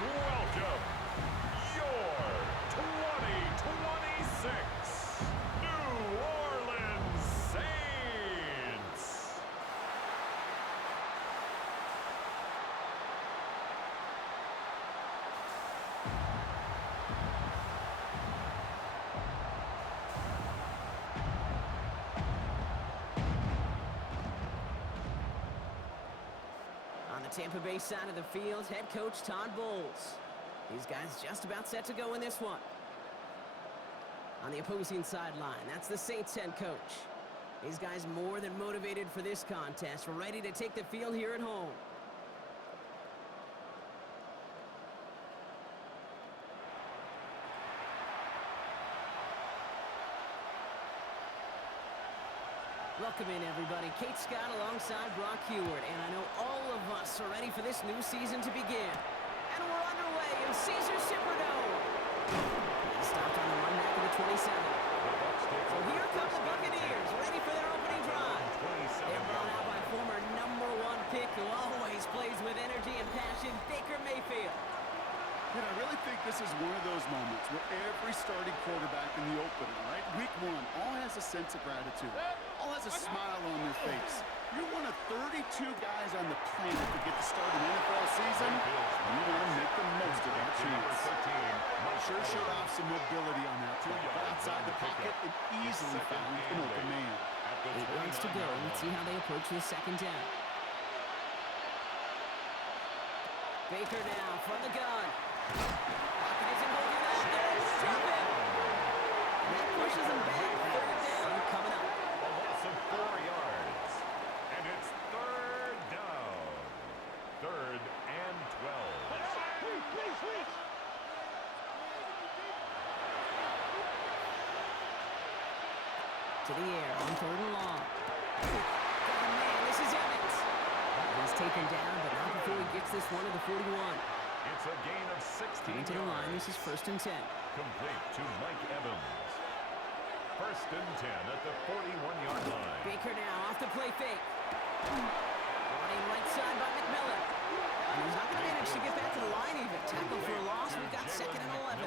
welcome your 2026 New Orleans Saints. On the Tampa Bay side of the field, head coach Todd Bowles. These guys just about set to go in this one. On the opposing sideline, that's the Saints head coach. These guys more than motivated for this contest, ready to take the field here at home. Welcome in, everybody. Kate Scott alongside Brock Heward, and I know all of us are ready for this new season to begin. And we're underway in Caesars Superdome. He stopped on the run back of the 27. So here come the Buccaneers, ready for their opening drive. They're brought out by former #1 pick who always plays with energy and passion, Baker Mayfield. And I really think this is one of those moments where every starting quarterback in the opener, right? Week 1, all has a sense of gratitude. All has a smile on their face. You're one of 32 guys on the planet to get to start an NFL season, and you want to make the most of that chance. Sure showed off some mobility on that play, but outside the pocket, it easily found an open man. 8 yards to go. Let's see how they approach this second down. Baker now from the gun. Pocket isn't holding up. There's Trumpet. That pushes him back. Third down coming up. A loss of 4 yards. And it's third down. 3rd and 12. To the air on 3rd and long. Oh, man, this is Evans. He's taken down, but not before he gets this one to the 41. It's a gain of 16 Into the line, this is 1st and 10. Complete to Mike Evans. 1st and 10 at the 41-yard line. Baker now off the play fake. Brought in right side by McMillan. And he's not going to manage to get back to the line even. Tackle for a loss. We've got 2nd and 11.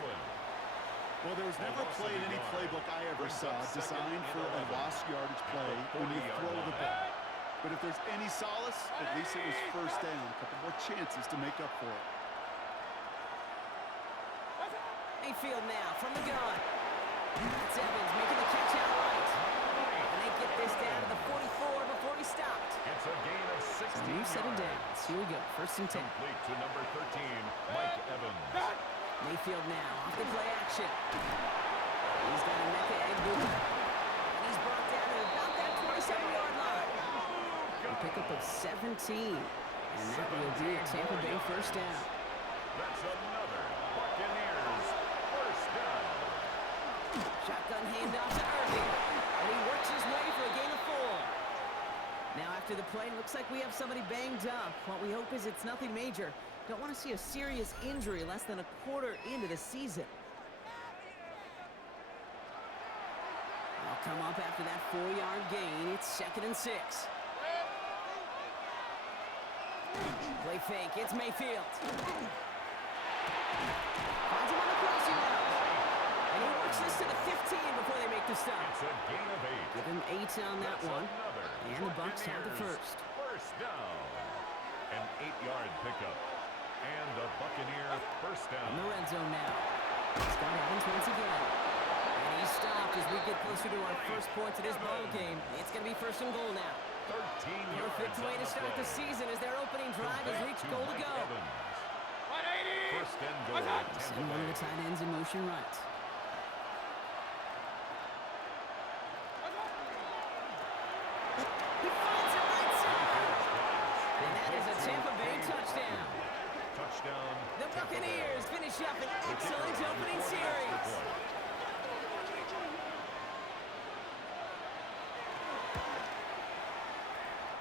Well, there was never a play in any playbook I ever saw designed for a lost yardage play when you throw the ball. But if there's any solace, at least it was 1st down. A couple more chances to make up for it. Mayfield now from the gun. That's Evans making the catch out right. And they get this down to the 44 before he stopped. It's a gain of 16 New set of yards. downs. Here we go. 1st and 10. Complete to number 13, Mike Evans. Mayfield now off the play action. He's got a Mecca Egbuka. And he's brought down to about that 27-yard line. A pickup of 17. And that will be a Tampa Bay 1st down. That's another Buccaneers 1st down. Shotgun handoff to Irving. And he works his way for a gain of 4. Now after the play, looks like we have somebody banged up. What we hope is it's nothing major. Don't want to see a serious injury less than a quarter into the season. I'll come up after that 4-yard gain. It's 2nd and 6. Play fake. It's Mayfield. Finds him on the crossing route. And he works this to the 15 before they make the stop. It's a gain of 8. Give him 8 on that That's one. another And the Bucs have the Buccaneers 1st. 1st down. An 8-yard pickup. And a Buccaneer 1st down. In the red zone now. Scott Evans once again. And he's stopped as we get closer to our first points of this ball game. It's going to be 1st and goal now. 13 yards. Perfect way to start the season as their opening drive has reached goal to go. 1st and goal. Send one of the tight ends in motion right. He finds it right side. And that is a Tampa Bay touchdown. Touchdown. The Buccaneers finish up an excellent opening series.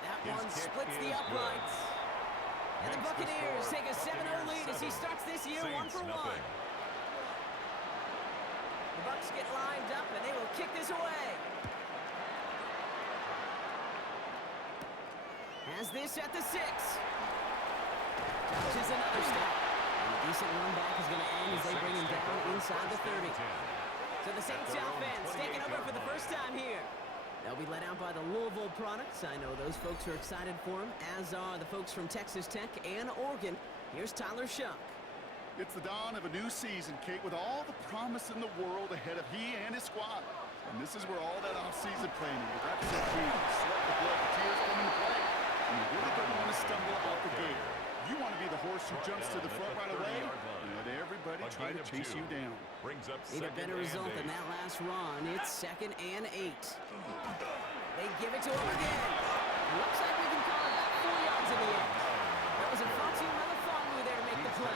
That one splits the uprights. And the Buccaneers take a 7-0 lead as he starts this year 1 for 1. The Bucs get lined up and they will kick this away. Has this at the 6. Touches another step. And Decent run back is going to end as they bring him down inside the 30. So the Saints offense taking over for the first time here. They'll be led out by the Louisville products. I know those folks are excited for him, as are the folks from Texas Tech and Oregon. Here's Tyler Shuck. It's the dawn of a new season, Kate, with all the promise in the world ahead of he and his squad. And this is where all that off-season planning, the reps and the sweat, the blood, the tears come into play. And you really don't want to stumble out the gate. You want to be the horse who jumps to the front right away and let everybody try to chase you down. Need a better result than that last run. It's 2nd and 8. They give it to him again. Looks like we can call it about 4 yards in the end. That was a far too move there to make the play.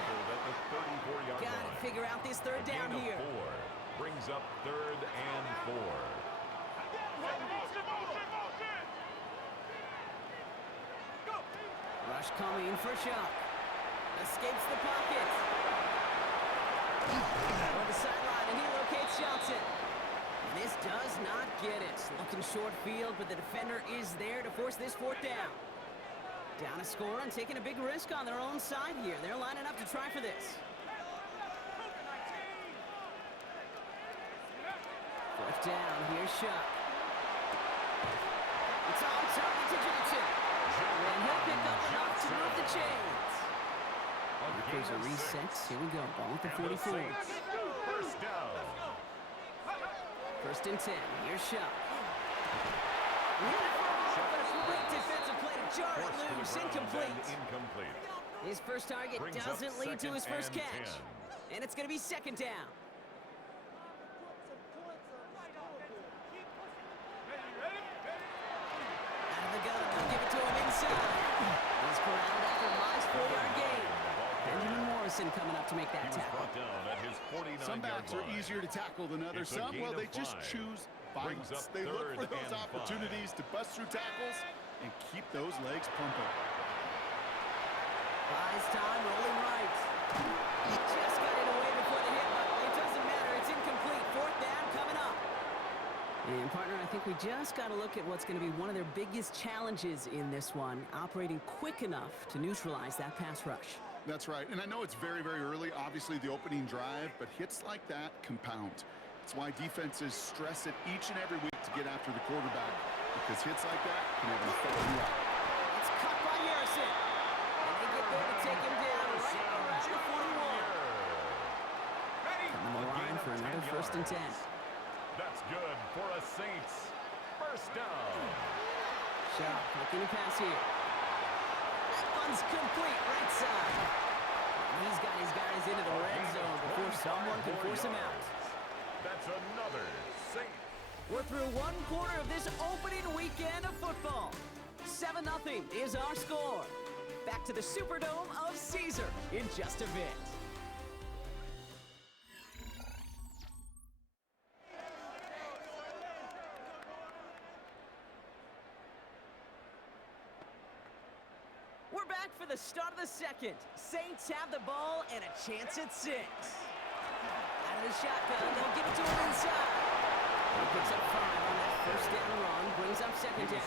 Got to figure out this third down here. Brings up 3rd and 4. Rush coming for Shuck. Escapes the pocket. On the sideline, and he locates Johnson. And this does not get it. Looking short field, but the defender is there to force this 4th down. Down a score and taking a big risk on their own side here. They're lining up to try for this. 4th down, here's Shuck. It's on target to Johnson. And he'll pick up enough to move the chains. Here's a reset. Here we go. Ball at the 44. First down. 1st and 10. Here's Shuck. Great defensive play to jar it loose. Incomplete. His first target doesn't lead to his first catch. And it's going to be 2nd down. Out of the gun. They'll give it to him inside. He's corralled after a nice 4-yard gain. Benjamin Morrison coming up to make that tackle. Some backs are easier to tackle than others. Some, well, they just choose violence. They look for those opportunities to bust through tackles and keep those legs pumping. Buys time, rolling right. He just got it away before the hit, but it doesn't matter. It's incomplete. 4th down coming up. And, partner, I think we just got to look at what's going to be one of their biggest challenges in this one, operating quick enough to neutralize that pass rush. That's right. And I know it's very, very early, obviously, the opening drive, but hits like that compound. It's why defenses stress it each and every week to get after the quarterback, because hits like that can have an effect on you out. It's cut by Harrison. And they get there to take him down right around the 41. Coming the line for another 1st and 10. That's good for a Saints. First down. Shuck looking to pass here. That one's complete right side. He's got his guys into the red zone before someone can force him out. That's another Saint. We're through 1 quarter of this opening weekend of football. 7-0 is our score. Back to the Superdome of Caesar in just a bit. We're back for the start of the 2nd. Saints have the ball and a chance at 6. Out of the shotgun, they'll give it to him inside. He picks up 5 on that 1st down run, brings up 2nd down.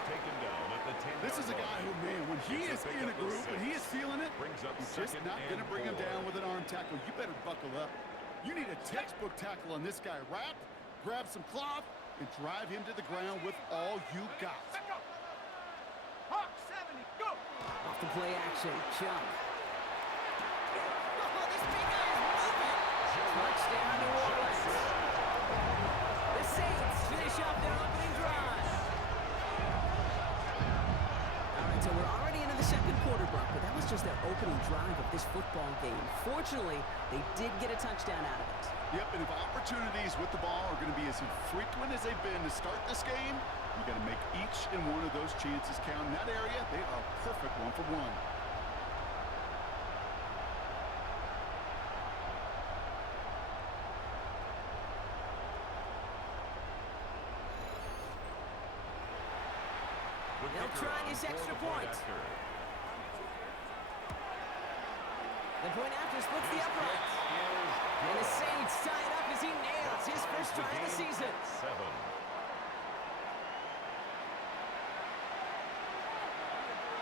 This is a guy who, man, when he is in a groove, when he is feeling it, he's just not going to bring him down with an arm tackle. You better buckle up. You need a textbook tackle on this guy. Wrap, grab some cloth, and drive him to the ground with all you got. Off the play action, Chuck. Oh, this big guy is moving. Touchdown, New Orleans. The Saints finish up their opening drive. All right, so we're already into the 2nd quarter, Brock, but that was just their opening drive of this football game. Fortunately, they did get a touchdown out of it. Yep, and if opportunities with the ball are going to be as infrequent as they've been to start this game, you got to make each and one of those chances count. In that area, they are perfect 1-for-1. They'll try this extra point. The point after splits the uprights. And the Saints tie it up as he nails his first try of the season.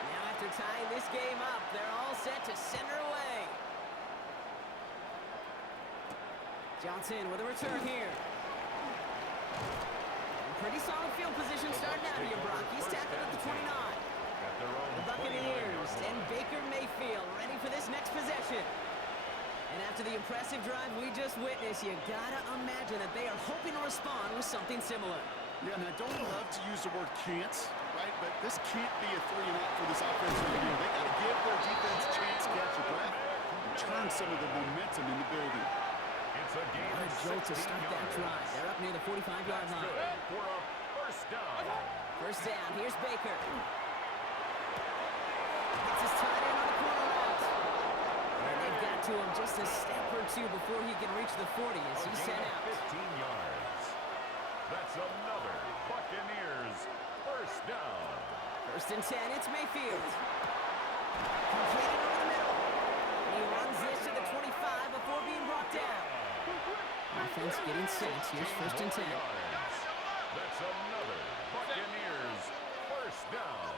Now after tying this game up, they're all set to send her away. Johnson with a return here. Pretty solid field position starting out here, Brock. He's tackled at the 29. The Buccaneers and Baker Mayfield ready for this next possession. And after the impressive drive we just witnessed, you gotta imagine that they are hoping to respond with something similar. Yeah, and I don't love to use the word can't, right? But this can't be a 3-and-out for this offense right here. They gotta give their defense a chance to catch your breath and turn some of the momentum in the building. It's a game What a jolt to start that drive. They're up near the 45-yard line. for a first down. First down, here's Baker. Gets his tight end on the corner route. And they've got to him just a step or two before he can reach the 40 as he's sent out. 15 yards. That's another Buccaneers first down. First and 10, it's Mayfield. Completed over the middle. He runs this to the 25 before being brought down. Offense getting set. Here's first and 10. That's another Buccaneers first down.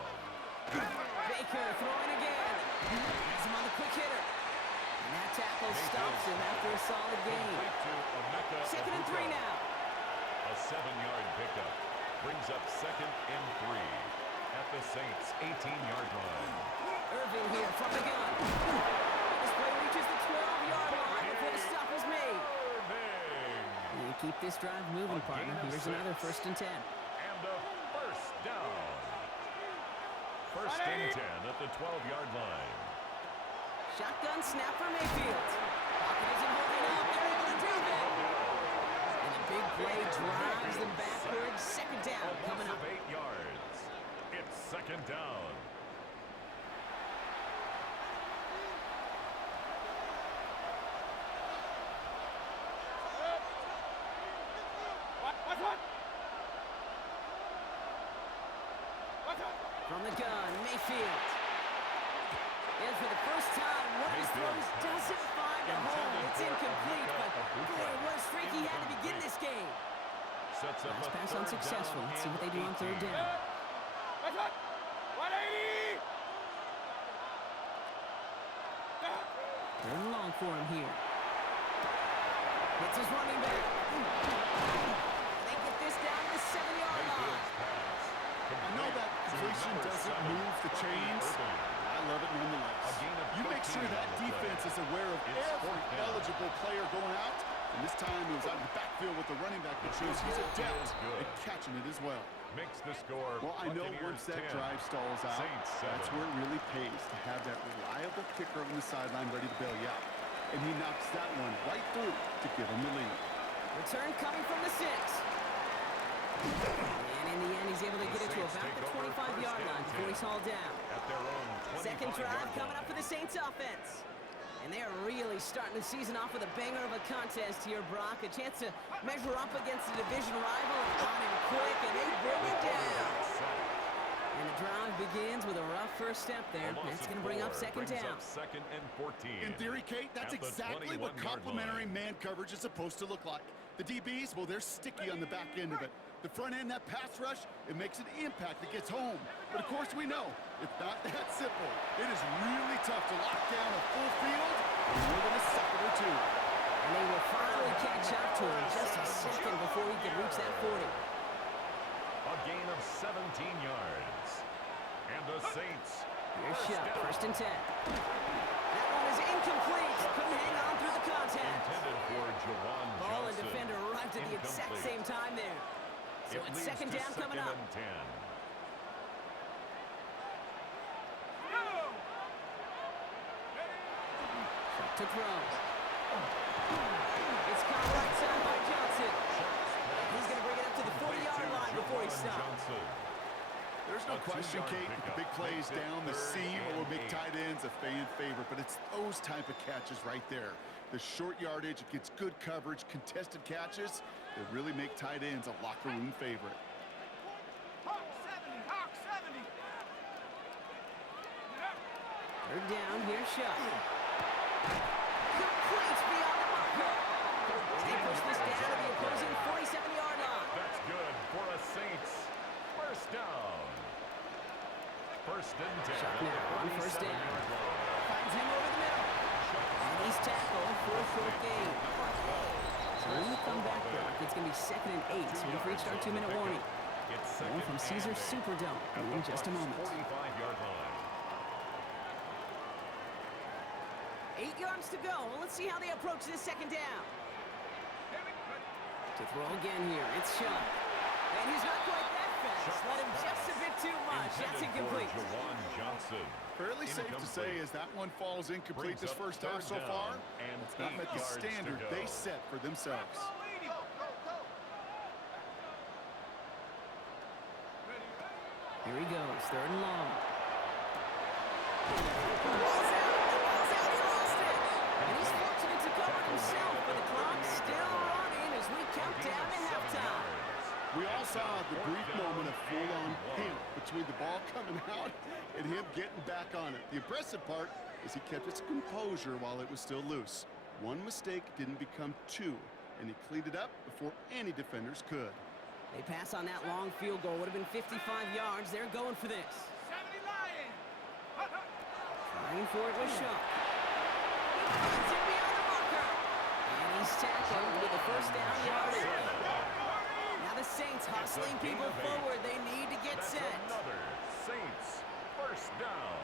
Baker throwing again. Has him on the quick hitter. And that tackle stops him after a solid gain. Second and 3 now. A 7-yard pickup brings up second and 3 at the Saints' 18-yard line. Irvin here from the gun. This play reaches the 12-yard line before the stop is made. You keep this drive moving, partner. Here's another first and 10. And a first down. First and 10 at the 12-yard line. Shotgun snap for Mayfield. Pocket isn't holding up. They're able to do that. And a big play drives them backwards. Second down coming up. 8 yards. It's second down. From the gun, Mayfield. And for the first time, one of his throws doesn't find a home. It's incomplete, but boy, what a streak he had to begin this game. Sets up Last a pass third unsuccessful. down Let's see what they do on third and down. 180! Third and long for him here. It's his running back. They get this down to the 7-yard line. I know that completion doesn't move the chains. I love it nonetheless. You make sure that defense is aware of every eligible player going out. And this time it was out in the backfield with the running back that shows he's adept at catching it as well. Makes the score. Well, I know once that drive stalls out, Saints 7. that's where it really pays to have that reliable kicker on the sideline ready to bail you out. And he knocks that one right through to give him the lead. Return coming from the 6. And in the end, he's able to get it to about the 25-yard line before he's hauled down. At their own Second 25-yard drive coming line. up for the Saints offense. And they are really starting the season off with a banger of a contest here, Brock. A chance to measure up against a division rival and on him quick, and they bring it down. And the drive begins with a rough first step there. That's going to bring up second down. Second and 14. In theory, Kate, that's At the exactly what 21-yard complementary line. man coverage is supposed to look like. The DBs, well, they're sticky on the back end of it. The front end, that pass rush, it makes an impact that gets home. But, of course, we know it's not that simple. It is really tough to lock down a full field in more than a second or two. And they will finally catch up to him just a second before he can reach that 40. A gain of 17 yards. And the Saints. Here's Shutt, first and 10. That one is incomplete. Couldn't hang on through the contact. Intended for Jawan Ball and Johnson. defender arrived at the exact Incomplete. same time there. So It it's leads second to down coming up. and 10. Shutt to throw. It's caught right side by Johnson. He's going to bring it up to the 40-yard line before he stops. Johnson. There's no A question, 2-yard Kate, that the pickup big plays makes it down the third seam and or big 8. tight ends a fan favorite, but it's those type of catches right there. The short yardage, it gets good coverage, contested catches that really make tight ends a locker room favorite. Hawk 70! Hawk 70! Third down, here's Shutt. Complete beyond the marker. They push this down to the opposing 47-yard line. That's good for a Saints first down. First and 10. Shutt at the now on first down. 47-yard line. Finds him over the middle. And he's tackled for a short gain. be 2nd and 8, so we've reached our 2-minute warning. More from Caesars Superdome in just a moment. 45-yard line. 8 yards to go. Let's see how they approach this 2nd down. To throw again here, it's Shuck. And he's not quite that fast. Let him just a bit too much. That's incomplete. Jawan Johnson. Fairly safe to say as that one falls incomplete this first half so far. And it's not met the standard they set for themselves. Here he goes, 3rd and long. Ball's out, he lost it. And he's fortunate to cover it himself, but the clock's still running as we count down to halftime. We all saw the brief moment of full-on panic between the ball coming out and him getting back on it. The impressive part is he kept his composure while it was still loose. One mistake didn't become two, and he cleaned it up before any defenders could. They pass on that long field goal. Would have been 55 yards. They're going for this. 70 Lions. Trying for it with Shuck. He finds it beyond the marker. And he's tackled with the 1st down yardage. Now the Saints hustling people forward. They need to get set. Another Saints 1st down.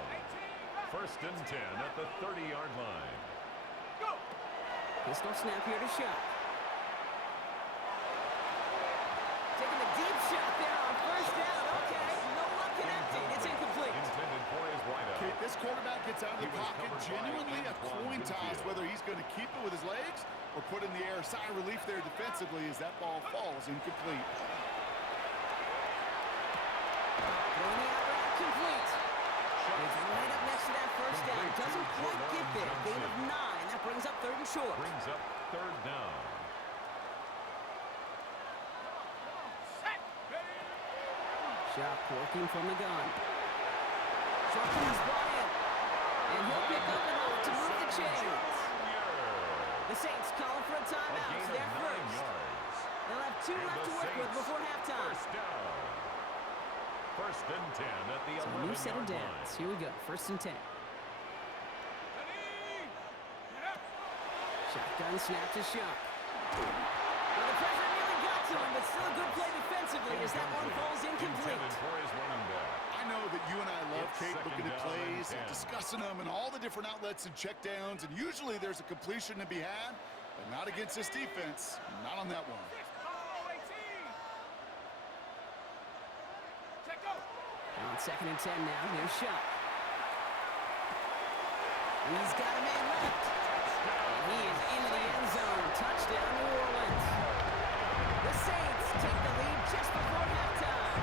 1st and 10 at the 30-yard line. Go. Pistol snap here to Shuck. Taking the deep shot there on 1st down. Okay, no luck connecting. It's incomplete. Intended for his wideout. Kate, this quarterback gets out of the pocket, genuinely a coin toss, whether he's going to keep it with his legs or put in the air. Sigh of relief there defensively as that ball falls incomplete. Throwing the out route complete. He's right up next to that 1st down. Doesn't quite get there. Gain of 9. That brings up 3rd and short. Brings up 3rd down. Shuck working from the gun. Shuck's brought in. And he'll pick up enough to move the chains. The Saints calling for a timeout. It's their 1st. They'll have 2 left to work with before halftime. 1st and 10 at the 11-yard line. So a new set of downs. Here we go. 1st and 10. Shotgun snap to Shuck. Well, the pressure nearly got to him, but still a good play defensively as that one falls incomplete. I know that you and I love, Kate, looking at plays and discussing them and all the different outlets and checkdowns, and usually there's a completion to be had, but not against this defense. Not on that one. On 2nd and 10 now, here's Shuck. He's got a man left. And he is into the end zone. Touchdown, New Orleans. The Saints take the lead just before halftime.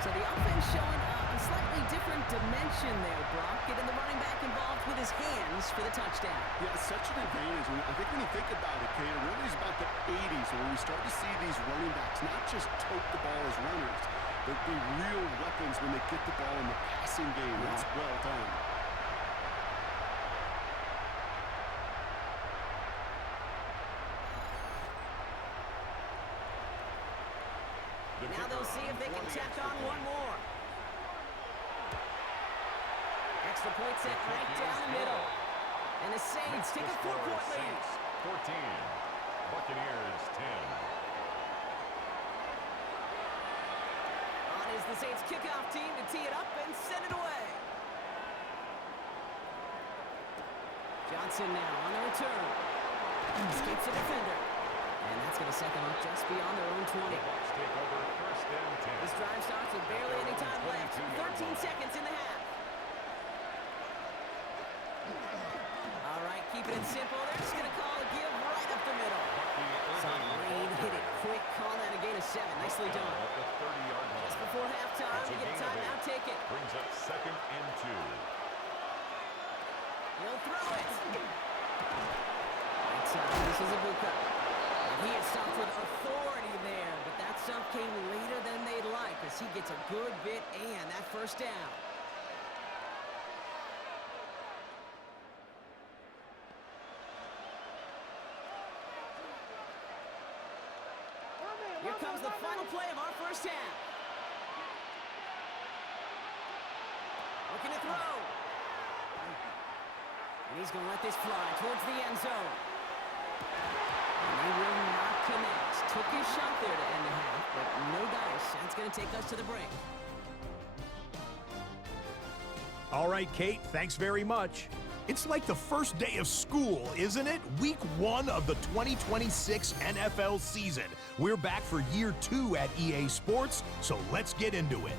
So the offense showing a slightly different dimension there, Brock. Getting the running back involved with his hands for the touchdown. Yeah, it's such an advantage. I think when you think about it, Kate, it really is about the 80s where we start to see these running backs not just tote the ball as runners, but be real weapons when they get the ball in the passing game. Yeah. It's well done. Now they'll see if they can tack on one more. Extra point set right down the middle. And the Saints take a 4-point lead. 14. Buccaneers 10. On is the Saints kickoff team to tee it up and send it away. Johnson now on the return. Escapes the defender. And that's going to set them up just beyond their own 20. This drive starts with barely any time left. 13 seconds in the half. All right, keeping it simple. They're just going to call a give right up the middle. Green hit it quick. Call that a gain of 7. Nicely done. Just before halftime, we get a timeout. Take it. Brings up 2nd and 2. He'll throw it. This is a Bucca. He had stopped with authority there, but that stuff came later than they'd like as he gets a good bit and that 1st down. Here comes the final play of our 1st half. Looking to throw. And he's going to let this fly towards the end zone. And they will not connect. Took his shot there to end the half, but no dice. That's going to take us to the break. All right, Kate, thanks very much. It's like the first day of school, isn't it? Week 1 of the 2026 NFL season. We're back for year 2 at EA Sports, so let's get into it.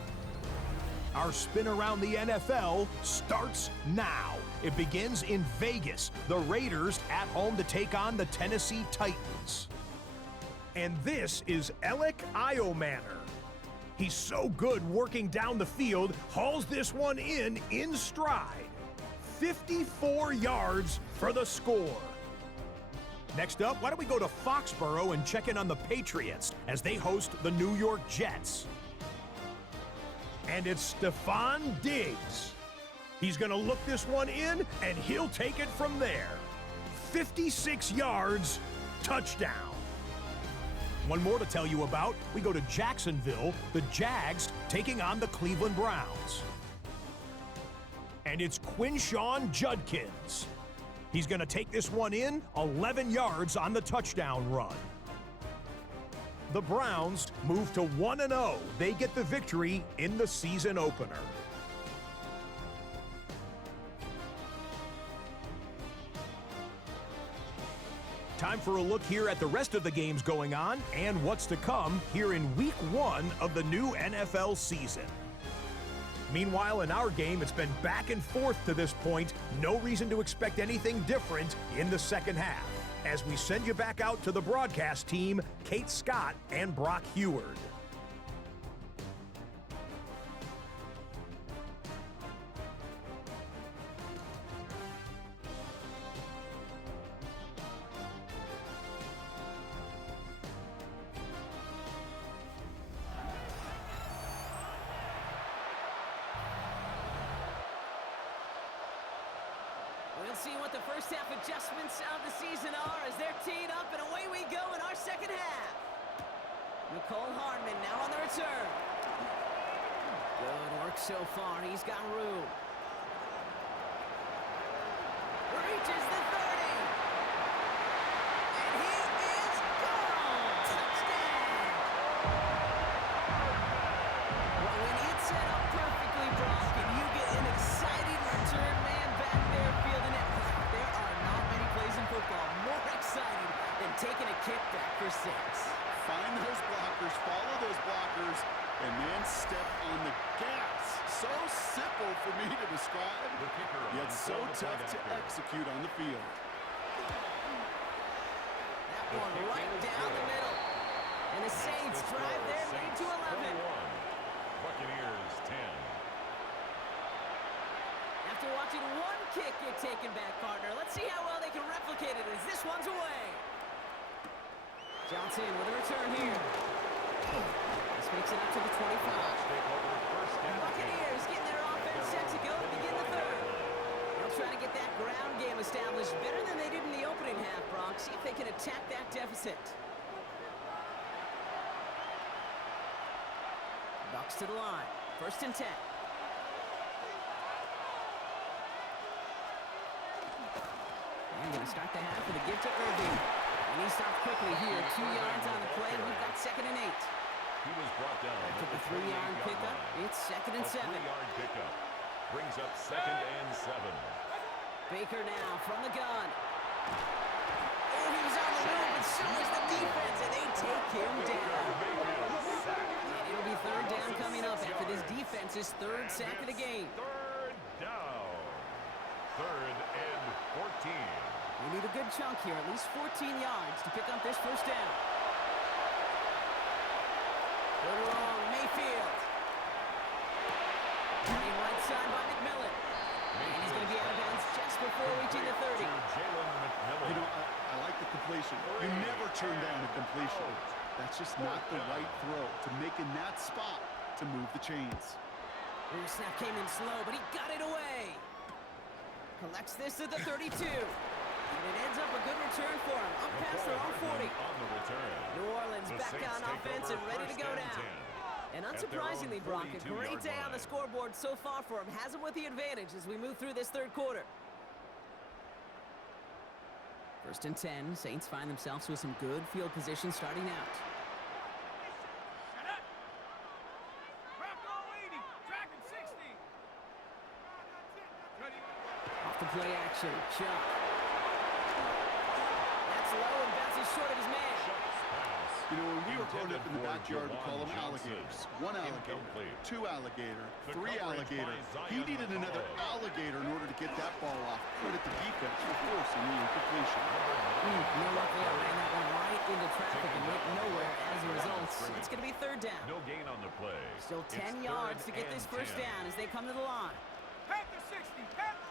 Our spin around the NFL starts now. It begins in Vegas. The Raiders at home to take on the Tennessee Titans. And this is Alec Iomanner. He's so good working down the field, hauls this one in stride. 54 yards for the score. Next up, why don't we go to Foxborough and check in on the Patriots as they host the New York Jets. And it's Stephon Diggs. He's going to look this one in, and he'll take it from there. 56 yards, touchdown. One more to tell you about. We go to Jacksonville, the Jags taking on the Cleveland Browns. And it's Quinshawn Judkins. He's going to take this one in, 11 yards on the touchdown run. The Browns move to 1-0. They get the victory in the season opener. Time for a look here at the rest of the games going on and what's to come here in Week 1 of the new NFL season. Meanwhile, in our game, it's been back and forth to this point. No reason to expect anything different in the second half. As we send you back out to the broadcast team, Kate Scott and Brock Heward. We'll see what the first half adjustments of the season are as they're teed up, and away we go in our second half. Nicole Hardman now on the return. Good work so far. He's got room. Reaches the 30. And he is gone. Touchdown. Well, when it's set up perfectly, Brock, and you get an exciting return man back there fielding it, there are not many plays in football more exciting than taking a kick back for 6. Find those blockers, follow those blockers, and then step on the gas. So simple for me to describe, yet so tough to execute on the field. That one right down the middle. And the Saints drive their lead to 11. Buccaneers 10. After watching one kick get taken back, partner, let's see how well they can replicate it as this one's away. Johnson with a return here. This makes it up to the 25. Buccaneers getting their offense set to go to begin the third. They'll try to get that ground game established better than they did in the opening half, Brock. See if they can attack that deficit. Bucks to the line. 1st and 10. They're going to start the half with a give to Irving. And he stopped quickly here. 2 yards on the play. We've got 2nd and 8. He was brought down. Took a 3-yard pickup. It's 2nd and 7. 3-yard pickup brings up 2nd and 7. Baker now from the gun. Oh, he was on the move, but so is the defense, and they take him down. And it'll be 3rd down coming up after this defense's 3rd sack of the game. 3rd down. 3rd and 14. We need a good chunk here, at least 14 yards to pick up this 1st down. Put it on Mayfield. Running right side by McMillan. And he's going to be out of bounds just before reaching the 30. You know, I like the completion. You never turn down a completion. That's just not the right throw to make in that spot to move the chains. Ooh, snap came in slow, but he got it away. Collects this at the 32. And it ends up a good return for him. Up past their own 40. New Orleans back on offense and ready to go down. And unsurprisingly, Brock, a great day on the scoreboard so far for him. Has him with the advantage as we move through this 3rd quarter. First and 10. Saints find themselves with some good field position starting out. Shut up. Rocco 80. Dragon 60. Ready. Off the play action. Chuck. That's low and bounces short of his man. You know, when we were growing up in the Intended for backyard, we call them Jawan alligators. Johnson. One alligator, Incomplete. two alligator, The three coverage alligator. by Zion He needed another McCullough. alligator in order to get that ball off. Credit the defense for forcing the incompletion. No luck there. Ran that one right into traffic and went nowhere as a result. It's going to be third down. No gain on the play. Still It's 10 third yards to get and this first 10. down as they come to the line. Panther 60. Panther.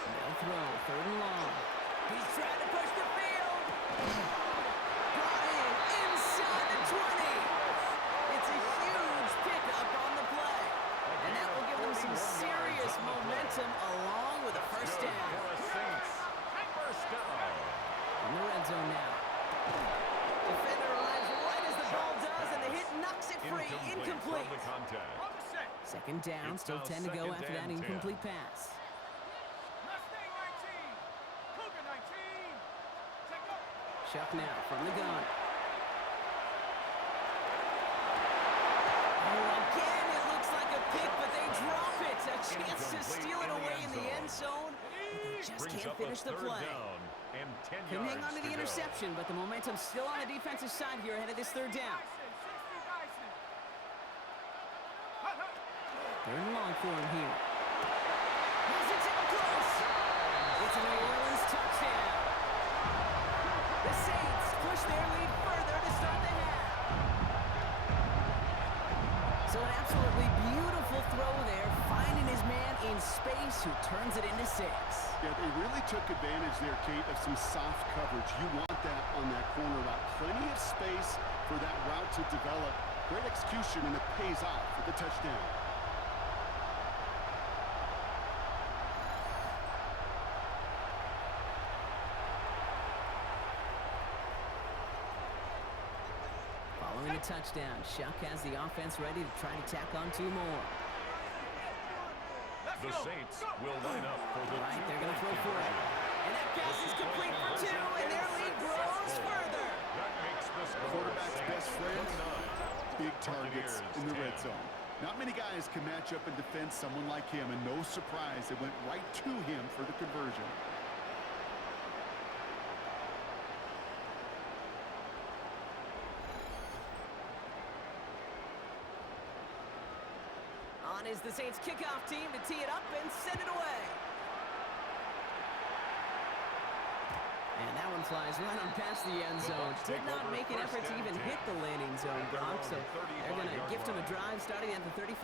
They'll throw. Third and long. He's trying to push the field. Brought in inside the 20. It's a huge pickup on the play. And that will give them some serious momentum along with a first Good down. for a Saints. First down. In the red zone now. Defender arrives right as the ball does, and the hit knocks it free. Incomplete. From the contact. On the set. Second down, It's still now 10 to go second after that and 10. incomplete pass. Mustang 19. Cougar 19. Take up. Chuck now from the gun. Oh, again, it looks like a pick, but they drop it. A chance to steal it away in the end zone. But they just Brings can't up a finish the third play. down and 10 Couldn't hang yards on to the go. interception, but the momentum's still on the defensive side here ahead of this third down. Dyson. 60 Dyson. Hut, hut. Third and long for him here. Has it down close. It's a New Orleans touchdown. The Saints push their lead further to start the half. So an absolutely beautiful throw there, finding his man in space who turns it into 6. Yeah, they really took advantage there, Kate, of some soft coverage. You want that on that corner route. Plenty of space for that route to develop. Great execution, and it pays off with the touchdown. Following the touchdown, Shuck has the offense ready to try to tack on 2 more. Let's The go. Saints Go. will line up for the All right, they're going to two-point throw for it. conversion. And that pass is complete for 2, and their lead grows further. That makes the score Quarterback's Saints best friend, 29. big targets Buccaneers in the red 10. zone. Not many guys can match up and defend someone like him, and no surprise, it went right to him for the conversion. On is the Saints kickoff team to tee it up and send it away. And that one flies right on past the end zone. Did not make an effort to even hit the landing zone, Brock, so they're going to gift him a drive starting at the 35.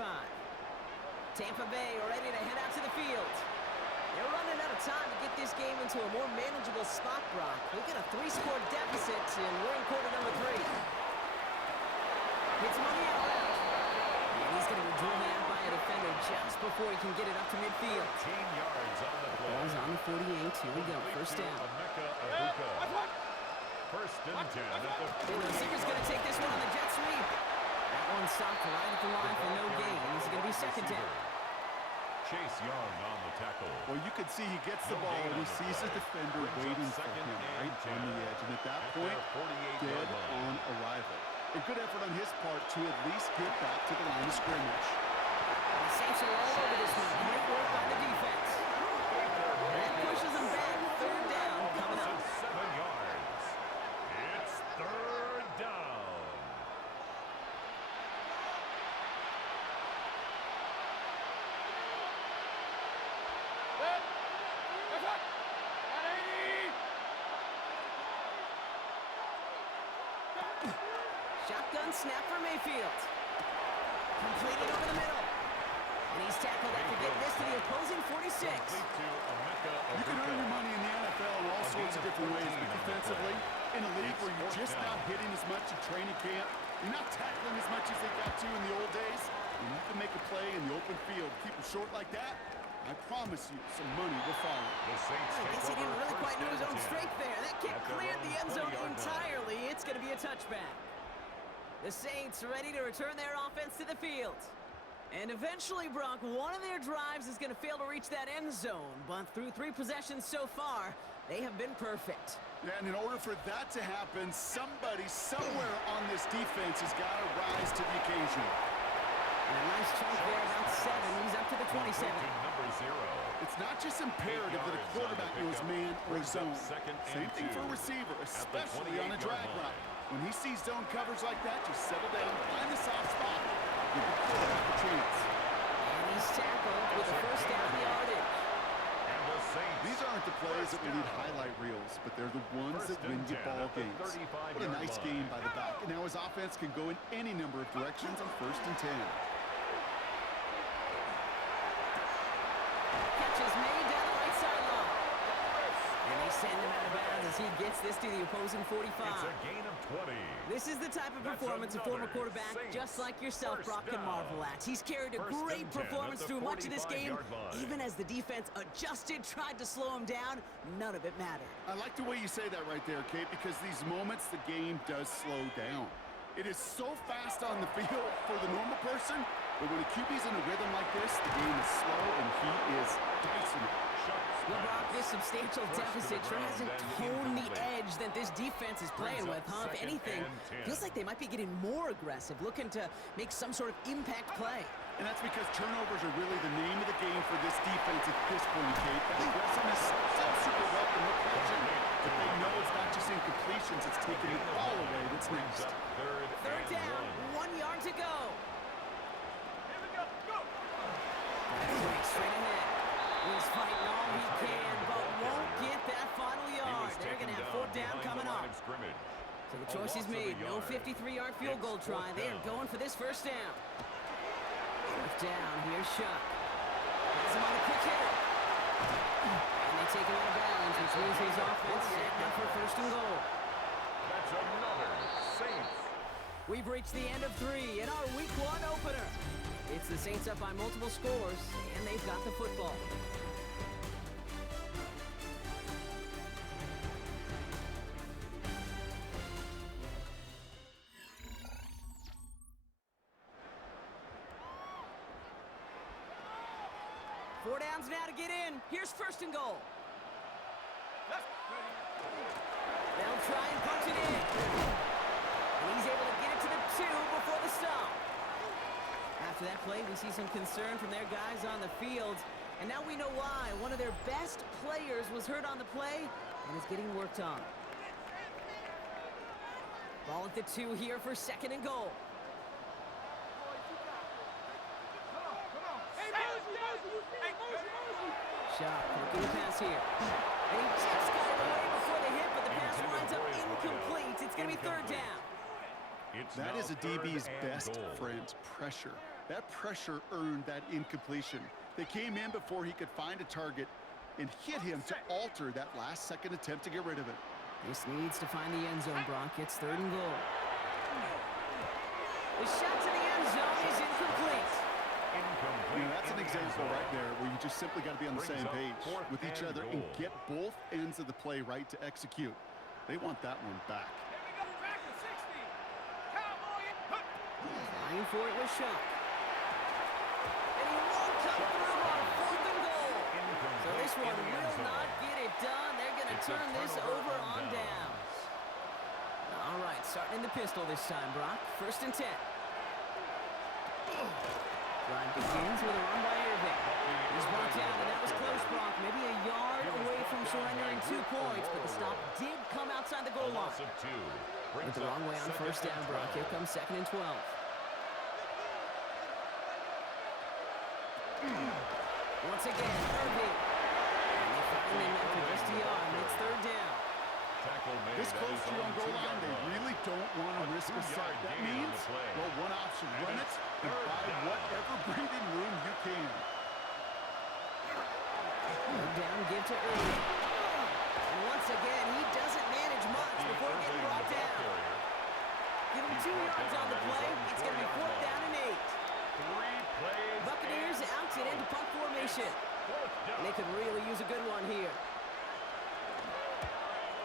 Tampa Bay ready to head out to the field. They're running out of time to get this game into a more manageable spot, Brock. We've got a 3-score deficit, and we're in quarter number 3. It's money out left. And he's going to be driven out by a defender just before he can get it up to midfield. 18 yards on the play. Ball's on the 48. Here we go. First down. First and 10 at the Seeker's going to take this one on the jet sweep. That one stopped right at the line for no gain. It's going to be second down. Chase Young on the tackle. Well, you can see he gets the ball and he sees the defender waiting for him right on the edge. And at that point, dead on arrival. A good effort on his part to at least get back to the line of scrimmage. The Saints are all over this one. Great work by the defense. That pushes them back. Third down coming up. 7 yards. It's third down. Shotgun snap for Mayfield. Completed over the middle. And he's tackled after getting this to the opposing 46. You can earn your money in the NFL in all sorts of different ways, but defensively, in a league where you're just not hitting as much in training camp, you're not tackling as much as they got to in the old days, and you can make a play in the open field, keep it short like that, I promise you, some money will follow. The Saints I guess he take didn't over really quite first know his and own 10. strength there. That kick At their cleared the own end zone 20-yard line. entirely. It's going to be a touchback. The Saints ready to return their offense to the field. And eventually, Brock, one of their drives is going to fail to reach that end zone. But through 3 possessions so far, They have been perfect. And in order for that to happen, somebody somewhere on this defense has got to rise to the occasion. And a nice chunk there, about 7. He's up to the 27. Number 0. It's not just imperative that a quarterback knows man or zone. Same thing for a receiver, especially on a drag route. When he sees zone coverage like that, just settle down, find the soft spot, give the quarterback a chance. And he's tackled with a first down yardage. These aren't the plays that we need highlight reels, but they're the ones that win you ball games. What a nice game by the back. And now his offense can go in any number of directions on 1st and 10. Catch is made down the right sideline. And they send him out of bounds as he gets this to the opposing 45. It's a gain of 20. This is the type of performance a former quarterback just like yourself, Brock, can marvel at. He's carried a great performance through much of this game. Even as the defense adjusted, tried to slow him down, none of it mattered. I like the way you say that right there, Kate, because these moments the game does slow down. It is so fast on the field for the normal person, but when a QB's in a rhythm like this, the game is slow and he is dicing it. Well, Brock, this substantial deficit tries to tone the edge that this defense is playing with, huh? If anything, feels like they might be getting more aggressive, looking to make some sort of impact play. And that's because turnovers are really the name of the game for this defense at this point, Kate. That aggressiveness sounds super welcome, no question, but they know it's not just incompletions, it's taking the ball away that's next. Third down, 1 yard to go. Here we go. Go. Quick, straight ahead. He's fighting all he can, but won't get that final yard. They're going to have 4th down coming up. So the choice is made. No 53-yard field goal try. They are going for this first down. 4th down. Here's Shuck. Has him on a quick hitter. And they take him out of bounds, which means his offense set up for 1st and goal. That's another Saints. We've reached the end of 3 in our Week 1 opener. It's the Saints up by multiple scores, and they've got the football. Four downs now to get in. Here's 1st and goal. They'll try and punch it in. And he's able to get it to the 2 before the stop. After that play, we see some concern from their guys on the field. And now we know why. One of their best players was hurt on the play and is getting worked on. Ball at the 2 here for 2nd and goal. Shot, looking to pass here. And he just got it away before the hit, but the pass winds up incomplete. It's going to be 3rd down. That is a DB's best friend, pressure. That pressure earned that incompletion. They came in before he could find a target and hit him to alter that last-second attempt to get rid of it. This needs to find the end zone, Brock. It's 3rd and goal. The shot to the end zone is incomplete. You know, that's an example right there where you just simply got to be on the same page with each other and get both ends of the play right to execute. They want that one back. Flying for it was Shuck. And he won't come through on 4th and goal. So this one will not get it done. They're going to turn this over on downs. All right, starting in the pistol this time, Brock. 1st and 10. Drive begins with a run by Irving. He's brought down, and that was close, Brock. Maybe a yard away from surrendering 2 points, but the stop did come outside the goal line. Went the wrong way on 1st down, Brock. Here comes 2nd and 12. Once again, Irving. And they find him after just a yard, and it's 3rd down. This close to your own goal line, they really don't want to risk a sack. That means, well, one option, run it and buy whatever breathing room you can. Down, give to Irving. And once again, he doesn't manage much before getting brought down. Give him 2 yards on the play. It's going to be 4th down and 8. Buccaneers out and into punt formation. And they could really use a good one here.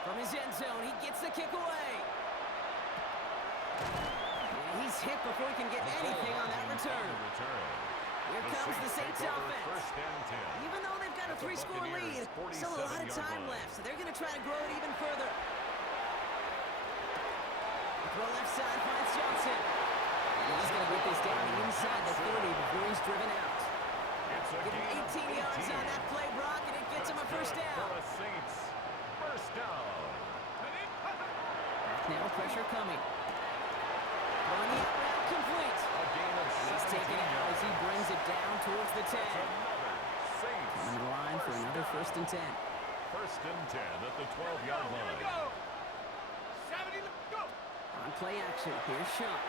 From his end zone, he gets the kick away. And he's hit before he can get anything on that return. Here comes the Saints offense. Even though they've got a 3 three-score lead. Buccaneers' Still a lot of 47-yard time line. left, so they're going to try to grow it even further. Throw left side finds Johnson. And he's going to get this down inside the 30 before he's driven out. It's a Give him gain of 18 yards on that play, Brock, and it gets him a first Good down. for the Saints. First down. Now pressure coming. Throwing the out route complete. A gain of He's 17 taken it out as he yards. brings it down towards the 10. Another Saints. On the line for another down. first and 10. First and 10 at the 12-yard line. Go. 70, go. On play action, here's Shump.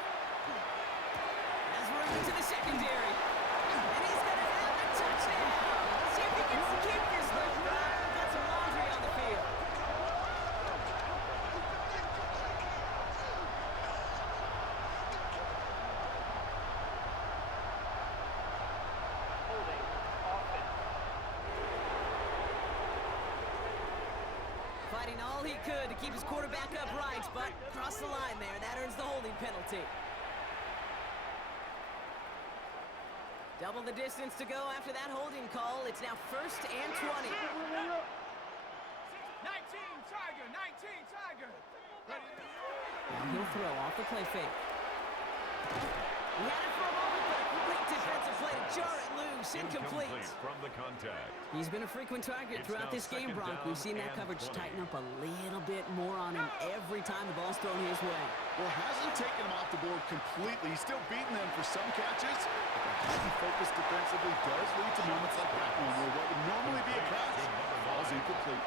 Has room into the secondary. And he's going to have a touchdown. Let's see if he gets to keep this though, Brock. We've got some laundry on the field. Holding. Offense. Fighting all he could to keep his quarterback upright, but crossed the line there. That earns the holding penalty. Double the distance to go after that holding call. It's now first and 20. 19 Tiger. 19 Tiger. Now he'll throw off the play fake. He had it for a moment, but a great defensive play to jar it loose. Incomplete. From the contact. He's been a frequent target It's throughout now this game, second Brock. down We've seen that and coverage 20. tighten up a little bit more on him every time the ball's thrown his way. Well, hasn't taken him off the board completely. He's still beating them for some catches. But the highly focused defensively does lead to moments like that one where what would normally be a catch falls incomplete.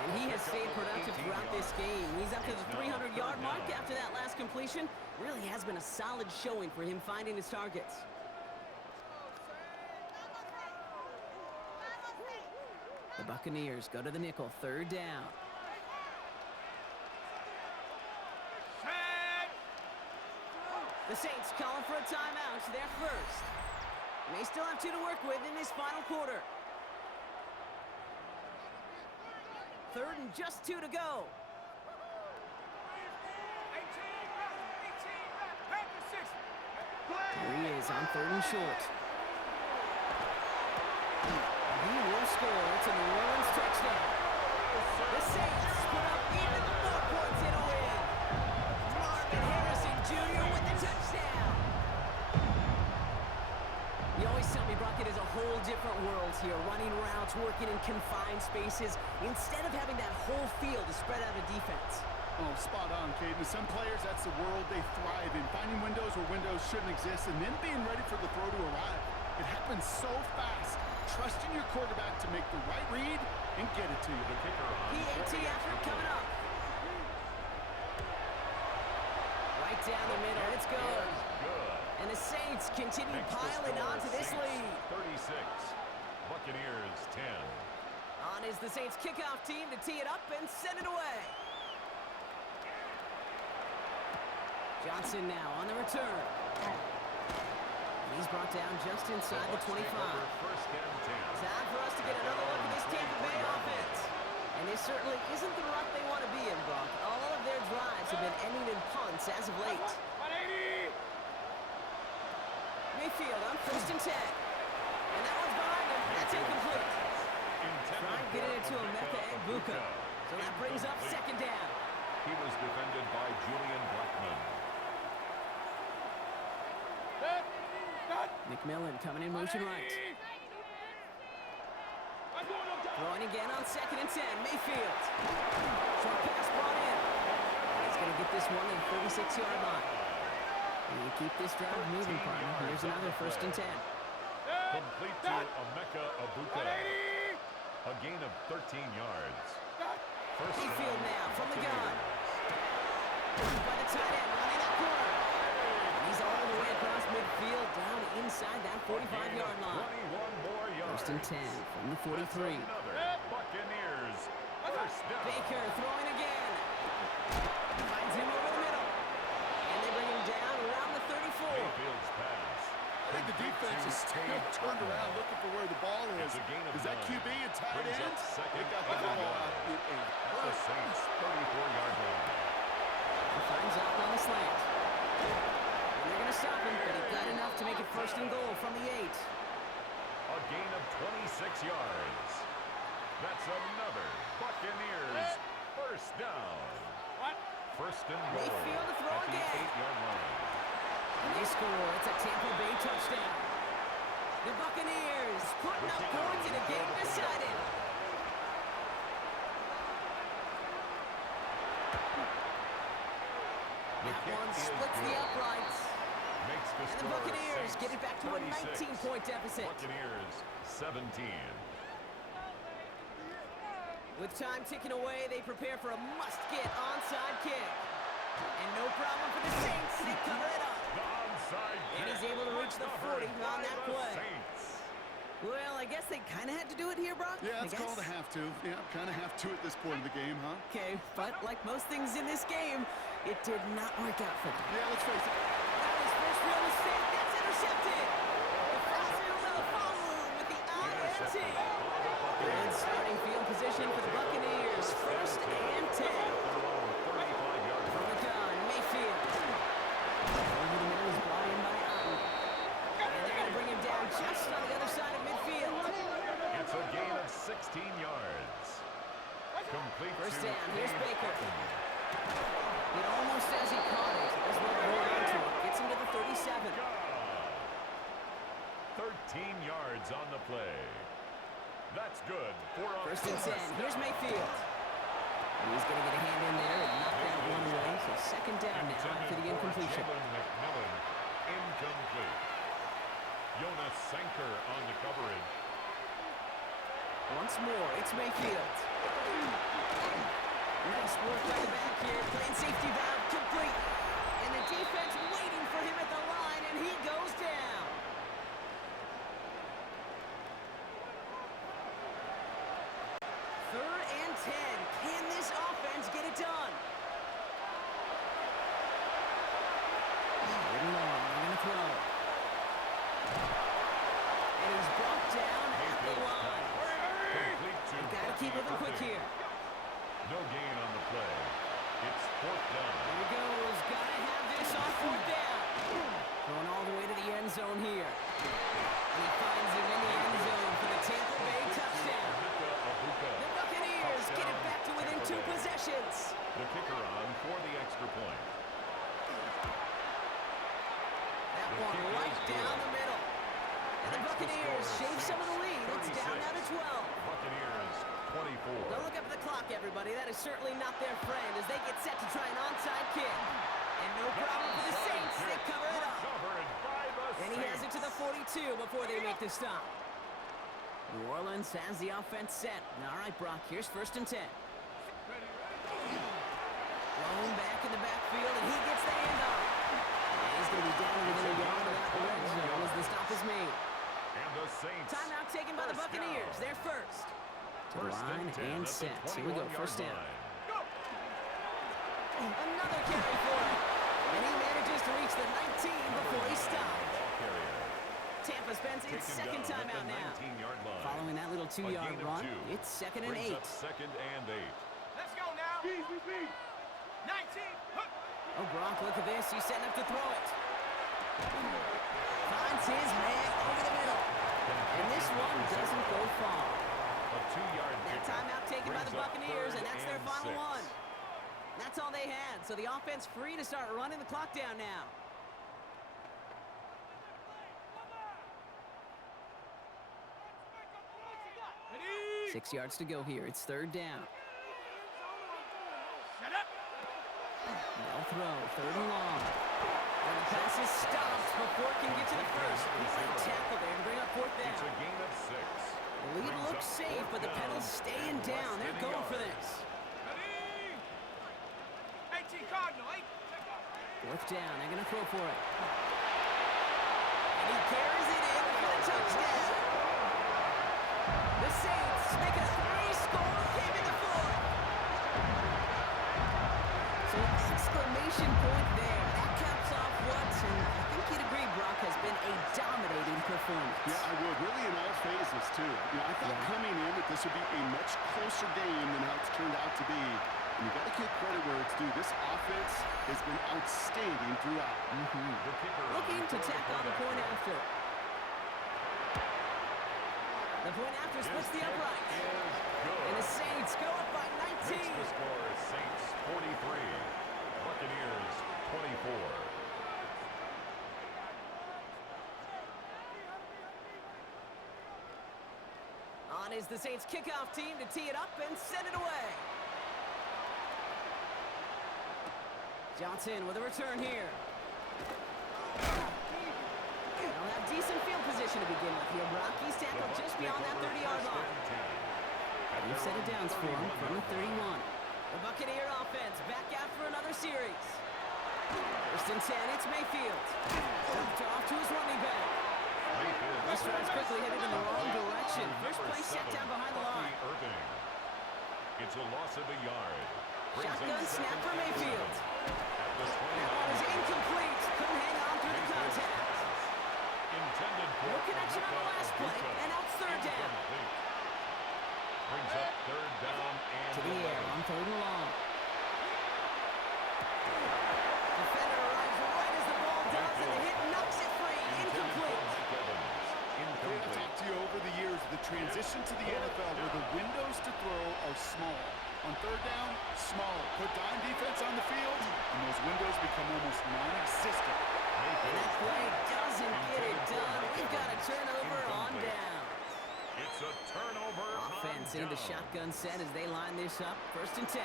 And he has stayed productive throughout this game. He's up to the 300-yard mark after that last completion. Really has been a solid showing for him finding his targets. The Buccaneers go to the nickel, third down. The Saints calling for a timeout. They're first. And they still have two to work with in this final quarter. Third and just two to go. 18, Here he is on third and short. He will score. It's a New Orleans touchdown. The Saints put up even more points in a win. Marvin Harrison Jr. with the touchdown. You always tell me, Brock, it is a whole different world here. Running routes, working in confined spaces, instead of having that whole field to spread out a defense. Oh, spot on, Caden. Some players, that's the world they thrive in. Finding windows where windows shouldn't exist and then being ready for the throw to arrive. It happens so fast. Trusting your quarterback to make the right read and get it to you. The kicker on PAT effort coming up. Right down the middle. It's good. Good. And the Saints continue Makes the piling score on to this Saints lead. 36. Buccaneers 10. On is the Saints kickoff team to tee it up and send it away. Johnson now on the return. And he's brought down just inside the 25. First and 10. Time for us to get another look at this Tampa Bay offense. And this certainly isn't the rut they want to be in, Brock. All of their drives have been ending in punts as of late. 180. Mayfield on first and 10. And that one's behind him. That's incomplete. Try and get it into Emeka and Buka. So that brings up second down. He was defended by Julian Blackman. McMillan coming in motion right. Throwing again on second and 10. Mayfield. Short pass brought in. And he's going to get this one at the 36-yard line. And you keep this drive moving, partner. Here's another first and 10. Complete to Emeka Abuka. A gain of 13 yards. First Mayfield down, now from the gun. Buccaneers. By the tight end, running that corner. And he's all the way across midfield, down inside that 45-yard line. 21 more yards. First and 10 from the 43. Another Buccaneers. First down. Baker throwing again. Finds him over the middle. And they bring him down around the 34. Mayfield's pass. I think the defense is still turned around looking for where the ball is. It's a gain of Is that 9. QB and tight Brings end? up second They got and that ball 9. out in a The Saints 34-yard line. He finds out on the slant. And they're going to stop him, but he got enough to make it first and goal from the 8. A gain of 26 yards. another Buccaneers first down. What? First and goal Mayfield to throw at the again. 8-yard line. And they score. It's a Tampa Bay touchdown. The Buccaneers putting up points in a game decided. That one splits the uprights. Makes the And the score Buccaneers get it back to a 36. 19-point deficit. Buccaneers 17. With time ticking away, they prepare for a must-get onside kick. And no problem for the Saints. They cover it up. The onside And he's kick able to reach the 40 recovered on by that the play. Saints. Well, I guess they kind of had to do it here, Brock. Yeah, I it's guess. called a have to. Yeah, kind of have to at this point of the game, huh? Okay, but like most things in this game, it did not work out for them. Yeah, let's face it. That was first real mistake. That's intercepted. The Falcons on the phone with the INT. Good starting field position for the Buccaneers. First and 10. From the gun, Mayfield. Over the middle is brought in by Allen. And they're going to bring him down just on the other side of midfield. It's a gain of 16 yards. Complete First to down, here's Dave Baker. Hutton. It almost as he caught it, as well hold on to it. Gets him to the 37. 13 yards on the play. That's good for a First and 10. Here's Mayfield. He's going to get a hand in there and knock that one away. So second down now after the incompletion. McMillan, incomplete. Jonas Sanker on the coverage. Once more, it's Mayfield. Nice work by the back here. Playing safety valve complete. And the defense waiting for him at the line, and he goes down. Third and 10. Can this offense get it done? Waiting long. They're going to throw. And he's brought down at the line. Complete to Got to keep moving quick here. No gain on the play. It's fourth down. Here he goes. Got to have this on fourth down. Going all the way to the end zone here. And he finds him in the end zone for the Tampa Bay touchdown. The Buccaneers get it back to within 2 possessions. The kicker on for the extra point. That one right down the middle. And the Buccaneers shave some of the lead. It's down now to 12. Buccaneers 24. Don't look up at the clock, everybody. That is certainly not their friend as they get set to try an onside kick. And no problem for the Saints. They cover it up. Covered by the And he has it to the 42 before they make the stop. New Orleans has the offense set. All right, Brock, here's first and 10. Thrown back in the backfield, and he gets the handoff. And he's going to be down within a yard of that red zone as the stop is made. And the Saints. Timeout taken by the First Buccaneers. down. They're first. To the First line 10 and at the set. Here we go, 21-yard first down. line. Another carry for him. And he manages to reach the 19 before he stopped. Ball carrier. Tampa spends its Taken second down timeout at the now. 19-yard line. Following that little A 2-yard gain of run, 2. it's second and Brings 8. up second and 8. Let's go now. 19. Hook. Oh, Brock, look at this. He's setting up to throw it. Finds his man over the middle. And this one doesn't go far. A 2-yard That kick. timeout taken by the Brings up Buccaneers, third and that's their and final 6. one. That's all they had. So the offense free to start running the clock down now. Ready? 6 yards to go here. It's third down. Shut up. They'll throw. Third and long. And the pass is stopped before it can get to the first. Great tackle there to bring up fourth It's a down. gain of 6. The lead Brings looks up safe, fourth but the down pedal's staying and down. less They're than a going for yard. this. Ready? 18 Cardinal, 8. Fourth down. They're going to throw for it. And he carries it in for the touchdown. The Saints make it a 3-score game in the fourth. So an exclamation point there. That caps off what, and I think you'd agree, Brock, has been a dominating performance. Yeah, I would. Really in all phases, too. You know, I thought coming in that this would be a much closer game than how it's turned out to be. And you got to give credit where it's due. This offense has been outstanding throughout. The kicker on Looking to for tack on the point after. The point after splits the uprights. Is good. And the on is the Saints kickoff team to tee it up and send it away. Johnson with a return here. They'll have decent field position to begin with here, Brock. He's tackled just beyond that 30-yard line. We've set it down for him from the 31. The Buccaneer offense back out for another series. First and 10, it's Mayfield. Dumped off to his running back. This drive's quickly headed in the wrong direction. First play set down behind the line. It's a loss of a yard. Shotgun snap for Mayfield. That one is incomplete. Couldn't hang on through the contact. No connection on the last play, and now it's third down. Brings up third down and To the air on third and long. Defender arrives right as the ball does, and the hit knocks it free. Incomplete. I've talked to you over the years, the transition to the NFL where the windows to throw are small. On third down, smaller. Put dime defense on the field, and those windows become almost non-existent. And that play doesn't get it done. We've got a turnover on down. It's a turnover. Offense in the shotgun set as they line this up. First and 10.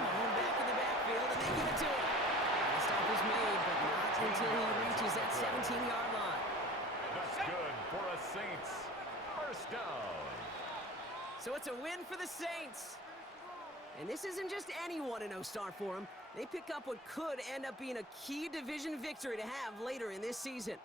Moving back in the backfield, and they give it to him. The stop is made, but not until he reaches that 17-yard line. That's good for a Saints first down. So it's a win for the Saints. And this isn't just any 1-0 start for them. They pick up what could end up being a key division victory to have later in this season.